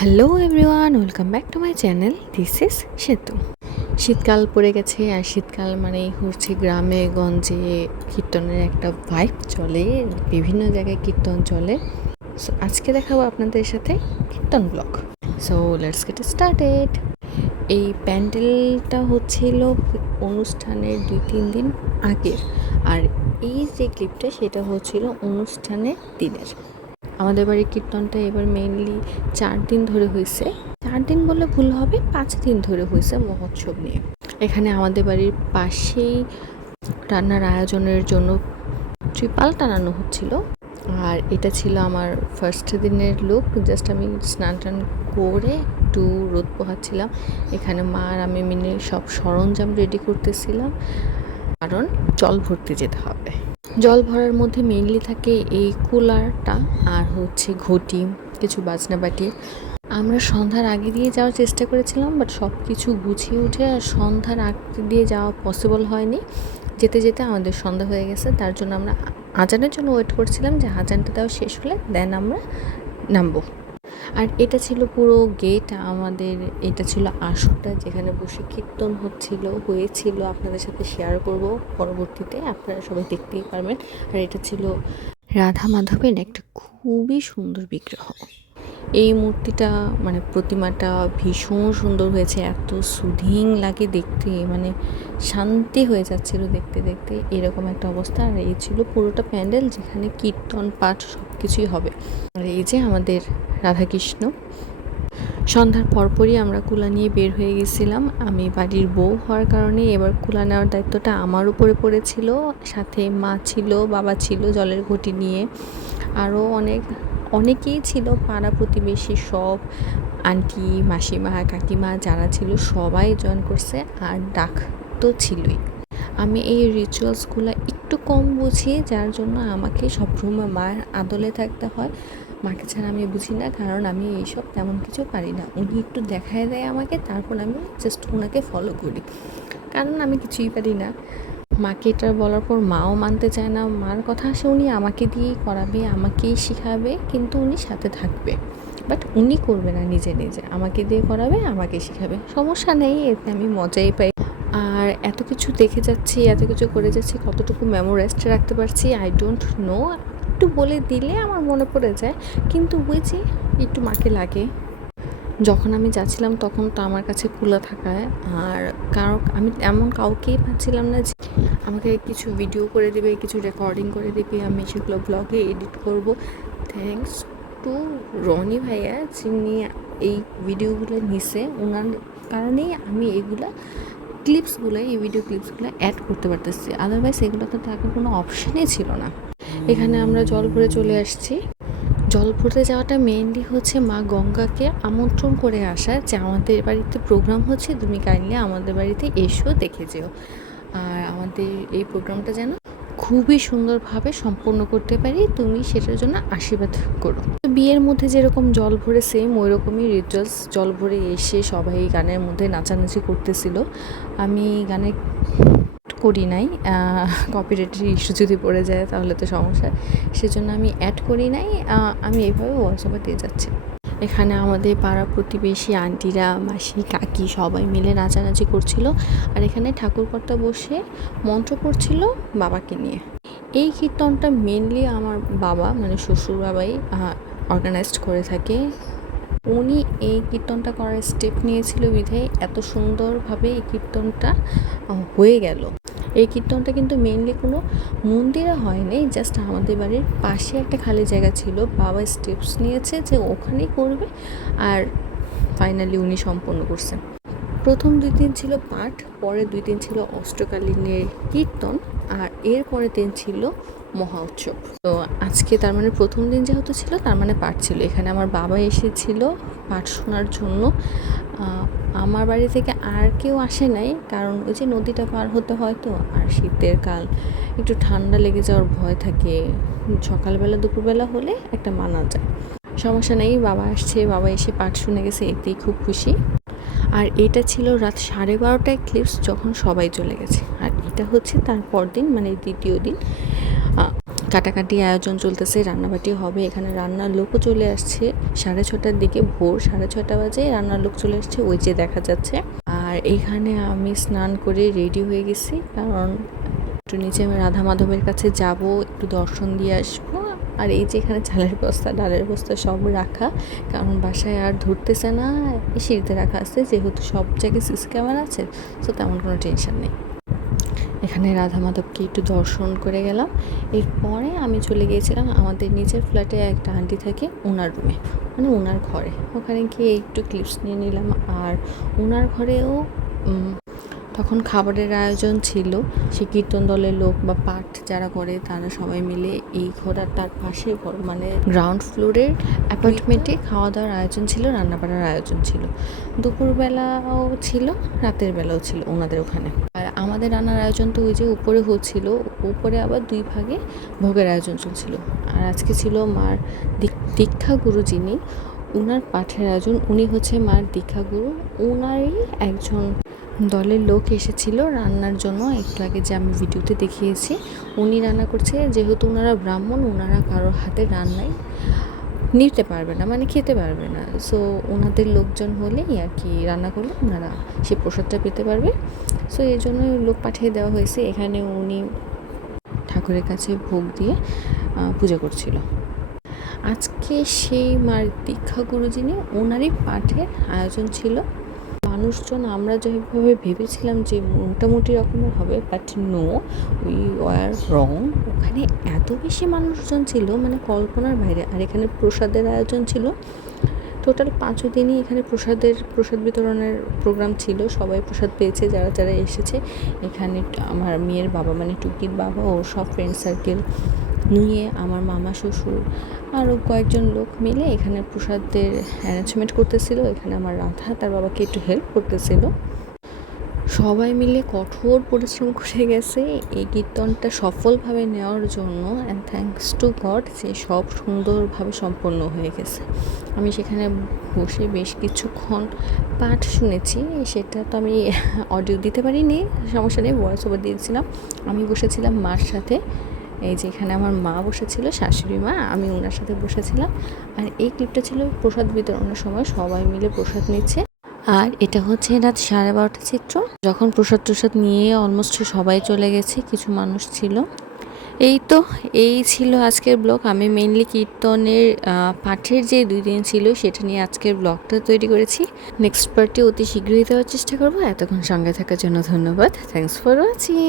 Hello everyone, welcome back to my channel. This is সেতু। শীতকাল পড়ে গেছে, আর শীতকাল মানেই হচ্ছে গ্রামে গঞ্জে কীর্তনের একটা ভাইব চলে, বিভিন্ন জায়গায় কীর্তন চলে। সো আজকে দেখাবো আপনাদের সাথে kirtan blog. So let's get started. এই প্যান্ডেলটা হচ্ছিল অনুষ্ঠানের 2-3 দিন আগের, আর এই যে ক্লিপটা সেটা হচ্ছিল অনুষ্ঠানের দিনের। আমাদের বাড়ির কীর্তনটা এবার মেইনলি 4 দিন ধরে হয়েছে। 4 দিন বললে ভুল হবে, 5 দিন ধরে হয়েছে মহোৎসব নিয়ে। এখানে আমাদের বাড়ির পাশেই রান্নার আয়োজনের জন্য ত্রিপাল টানানো হচ্ছিল। আর এটা ছিল আমার ফার্স্ট দিনের লুক। জাস্ট আমি স্নান টান করে একটু রোদ পোহাচ্ছিলাম। এখানে মা আর আমি মিলে সব সরঞ্জাম রেডি করতেছিলাম, কারণ জল ভরতে যেতে হবে। জল ভরার মধ্যে মেইনলি থাকে এই কুলারটা আর হচ্ছে ঘটি, কিছু বাজনা বাটি। আমরা সন্ধ্যার আগে দিয়ে যাওয়ার চেষ্টা করেছিলাম, বাট সব কিছু গুছিয়ে উঠে আর সন্ধ্যার আগে দিয়ে যাওয়া পসিবল হয়নি। যেতে যেতে আমাদের সন্ধ্যা হয়ে গেছে, তার জন্য আমরা আজানের জন্য ওয়েট করছিলাম যে আজানটা দেওয়া শেষ হলে দেন আমরা নামবো। আর এটা ছিল পুরো গেট আমাদের, এটা ছিল আসরটা যেখানে বসে কীর্তন হয়েছিল। আপনাদের সাথে শেয়ার করব পরবর্তীতে, আপনারা সবাই দেখতেই পারবেন। আর এটা ছিল রাধা মাধবের একটা খুবই সুন্দর বিগ্রহ। এই মূর্তিটা মানে প্রতিমাটা ভীষণ সুন্দর হয়েছে, এত সুদিং লাগে দেখতে, মানে শান্তি হয়ে যাচ্ছিল দেখতে দেখতে, এরকম একটা অবস্থা। আর এই ছিল পুরোটা প্যান্ডেল যেখানে কীর্তন পাঠ সব কিছুই হবে। আর এই যে আমাদের রাধাকৃষ্ণ। সন্ধ্যার পরপরই আমরা কুলা নিয়ে বের হয়ে গেছিলাম। আমি বাড়ির বউ হওয়ার কারণে এবার কুলা নেওয়ার দায়িত্বটা আমার উপরে পড়েছিল। সাথে মা ছিল, বাবা ছিল জলের ঘটি নিয়ে, আরও অনেকেই ছিল, পাড়া প্রতিবেশী সব, আন্টি মাসিমা কাকিমা যারা ছিল সবাই জয়েন করছে। আর ডাক তো ছিলই। আমি এই রিচুয়ালসগুলো একটু কম বুঝি, যার জন্য আমাকে সবসময় মায়ের আদলে থাকতে হয়। মাকে ছাড়া আমি বুঝি না, কারণ আমি এইসব তেমন কিছু পারি না। উনি একটু দেখায় দেয় আমাকে, তারপর আমি জাস্ট ওনাকে ফলো করি, কারণ আমি কিছুই পারি না। মাকে এটা বলার পর মাও মানতে চায় না। মার কথা আসে উনি আমাকে দিয়েই করাবে, আমাকেই শেখাবে, কিন্তু উনি সাথে থাকবে, বাট উনি করবে না নিজে নিজে, আমাকে দিয়ে করাবে, আমাকে শেখাবে। সমস্যা নেই, এতে আমি মজাই পাই। আর এত কিছু দেখে যাচ্ছি, এত কিছু করে যাচ্ছি, কতটুকু মেমোরাইজড রাখতে পারছি আই ডোন্ট নো। একটু বলে দিলে আমার মনে পড়ে যায়, কিন্তু ওই যে একটু মাকে লাগে। যখন আমি যাচ্ছিলাম তখন তো আমার কাছে কুলা থাকায় আর আমি এমন কাউকেই পাচ্ছিলাম না যে আমাকে কিছু ভিডিও করে দেবে, কিছু রেকর্ডিং করে দেবে, আমি সেগুলো ব্লগে এডিট করব। থ্যাঙ্কস টু রনি ভাইয়া, যিনি এই ভিডিওগুলো নিছে, ওনার কারণেই আমি এই ভিডিও ক্লিপসগুলো অ্যাড করতে পারতেছি। আদারওয়াইজ এগুলোতে থাকার কোনো অপশানই ছিল না। এখানে আমরা জল ভরে চলে আসছি। জল ভরতে যাওয়াটা মেইনলি হচ্ছে মা গঙ্গাকে আমন্ত্রণ করে আসা, যে আমাদের বাড়িতে প্রোগ্রাম হচ্ছে, তুমি কাইন্ডলি আমাদের বাড়িতে এসো, দেখে যেও। আর আমাদের এই প্রোগ্রামটা যেন খুবই সুন্দরভাবে সম্পন্ন করতে পারি, তুমি সেটার জন্য আশীর্বাদ করো। বিয়ের মধ্যে যেরকম জল ভরে সেম ওই রকমই রিচুয়ালস। জল ভরে এসে সবাই গানের মধ্যে নাচানাচি করতেছিল। আমি গানে করি নাই, কপিরাইটের ইস্যু যদি পড়ে যায় তাহলে তো সমস্যা, সেজন্য আমি অ্যাড করি নাই। আমি এইভাবে ভয়েস ওভার দিয়ে যাচ্ছি। এখানে আমাদের পাড়া প্রতিবেশী আন্টিরা, মাসি, কাকি সবাই মিলে নাচানাচি করছিল। আর এখানে ঠাকুরকর্তা বসে মন্ত্র পড়ছিল বাবাকে নিয়ে। এই কীর্তনটা মেনলি আমার বাবা, মানে শ্বশুর বাবাই অর্গানাইজড করে থাকে। উনি এই কীর্তনটা করার স্টেপ নিয়েছিল বিধায় এত সুন্দরভাবে এই কীর্তনটা হয়ে গেল। এই কীর্তনটা কিন্তু মেইনলি কোনো মন্দিরে হয়নি, জাস্ট আমাদের বাড়ির পাশে একটা খালি জায়গা ছিল, বাবা স্টেপস নিয়েছে যে ওখানেই করবে, আর ফাইনালি উনি সম্পন্ন করছেন। প্রথম 2 দিন ছিল পাঠ, পরের 2 দিন ছিল অষ্টকালীনের কীর্তন, আর এর পরের দিন ছিল মহা উৎসব। তো আজকে তার মানে প্রথম দিন যেহেতু ছিল, তার মানে পাঠ ছিল। এখানে আমার বাবা এসেছিল পাঠ শোনার জন্য। আমার বাড়ি থেকে আর কেউ আসে নাই, কারণ ওই যে নদীটা পার হতে হয়, তো আর শীতের কাল, একটু ঠান্ডা লেগে যাওয়ার ভয় থাকে। সকালবেলা দুপুরবেলা হলে একটা মানা যায়, সমস্যা নেই। বাবা আসছে, বাবা এসে পাঠ শুনে গেছে, এতেই খুব খুশি। আর এটা ছিল রাত 12:30টায় ক্লিপস, যখন সবাই চলে গেছে। আর এটা হচ্ছে তার পরদিন, মানে দ্বিতীয় দিন। কাটাকাটি আয়োজন চলতেছে, রান্নাবাটি হবে। এখানে রান্নার লোকও চলে আসছে 6:30টার দিকে, ভোর 6:30 বাজে রান্নার লোক চলে আসছে, ওই যে দেখা যাচ্ছে। আর এইখানে আমি স্নান করে রেডি হয়ে গেছি, কারণ একটু নিচে আমি রাধা মাধবের কাছে যাব, একটু দর্শন দিয়ে আসবো। আর এই যে এখানে চালের বস্তা, ডালের বস্তা সব রাখা, কারণ বাসায় আর ধরতেছে না, সিঁড়িতে রাখা আছে, যেহেতু সব জায়গায় সিসি ক্যামেরা আছে, তো তেমন কোনো টেনশন নেই। এখানে রাধা মাধবকে একটু দর্শন করে গেলাম। এরপরে আমি চলে গিয়েছিলাম আমাদের নিচের ফ্ল্যাটে একটা আন্টি থাকে, ওনার রুমে, মানে ওনার ঘরে। ওখানে গিয়ে একটু ক্লিপস নিয়ে নিলাম। আর ওনার ঘরেও তখন খাবারের আয়োজন ছিল। সে কীর্তন দলের লোক বা পাঠ যারা করে তারা সবাই মিলে এই ঘোড়ার তার পাশে ঘর, মানে গ্রাউন্ড ফ্লোরের অ্যাপার্টমেন্টে খাওয়া দাওয়ার আয়োজন ছিল, রান্নাবান্নার আয়োজন ছিল। দুপুরবেলাও ছিল, রাতের বেলাও ছিল ওনাদের ওখানে। আর আমাদের রান্নার আয়োজন তো ওই যে উপরে হচ্ছিল, উপরে আবার 2 ভাগে ভোগের আয়োজন চলছিল। আর আজকে ছিল মার দীক্ষা গুরু, যিনি ওনার পাঠের আয়োজন, উনি হচ্ছে মার দীক্ষা গুরু। ওনারই একজন দলের লোক এসেছিল রান্নার জন্য, একটু আগে যে আমি ভিডিওতে দেখিয়েছি। উনি রান্না করছে, যেহেতু ওনারা ব্রাহ্মণ, ওনারা কারোর হাতে রান্নায় নিতে পারবে না, মানে খেতে পারবে না। সো ওনাদের লোকজন হলেই আর কি রান্না করলে ওনারা সেই প্রসাদটা পেতে পারবে। সো এই জন্য লোক পাঠিয়ে দেওয়া হয়েছে। এখানে উনি ঠাকুরের কাছে ভোগ দিয়ে পূজা করছিল। আজকে সেই মার দীক্ষা গুরু, যিনি ওনারই পাঠের আয়োজন ছিল। মানুষজন আমরা যেভাবে ভেবেছিলাম যে মোটামুটি রকমের হবে, বাট নো, উই ওয়ার রং। ওখানে এত বেশি মানুষজন ছিল, মানে কল্পনার বাইরে। আর এখানে প্রসাদের আয়োজন ছিল। টোটাল 5 দিনই এখানে প্রসাদ বিতরণের প্রোগ্রাম ছিল। সবাই প্রসাদ পেয়েছে যারা যারা এসেছে। এখানে আমার মেয়ের বাবা, মানে টুকির বাবা, ও সব ফ্রেন্ড সার্কেল নিয়ে, আমার মামা শ্বশুর আরও কয়েকজন লোক মিলে এখানে প্রসাদের অ্যারেঞ্জমেন্ট করতেছিল। এখানে আমার রাধা তার বাবাকে একটু হেল্প করতেছিল। সবাই মিলে কঠোর পরিশ্রম করে গেছে এই কীর্তনটা সফলভাবে নেওয়ার জন্য। অ্যান্ড থ্যাঙ্কস টু গড যে সব সুন্দরভাবে সম্পন্ন হয়ে গেছে। আমি সেখানে বসে বেশ কিছুক্ষণ পাঠ শুনেছি, সেটা তো আমি অডিও দিতে পারিনি, সমস্যা নেই, ভয়েস ওভার দিয়েছিলাম। আমি বসেছিলাম মার সাথে, এই যে এখানে আমার মা বসেছিল, শাশুড়ি মা, আমি ওনার সাথে বসেছিলাম। আর এই ক্লিপটা ছিল প্রসাদ বিতরণের সময় সবাই মিলে প্রসাদ নিচ্ছে। আর এটা হচ্ছে রাত 12:30 চিত্র, যখন প্রসাদ নিয়ে অলমোস্ট সবাই চলে গেছে, কিছু মানুষ ছিল। এই ছিল আজকের ব্লগ। আমি মেইনলি কীর্তনের পাঠের যে 2 দিন ছিল সেটা নিয়ে আজকের ব্লগটা তৈরি করেছি। নেক্সট পার্টে অতি শীঘ্রই দেওয়ার চেষ্টা করবো। এতক্ষণ সঙ্গে থাকার জন্য ধন্যবাদ। Thanks for watching.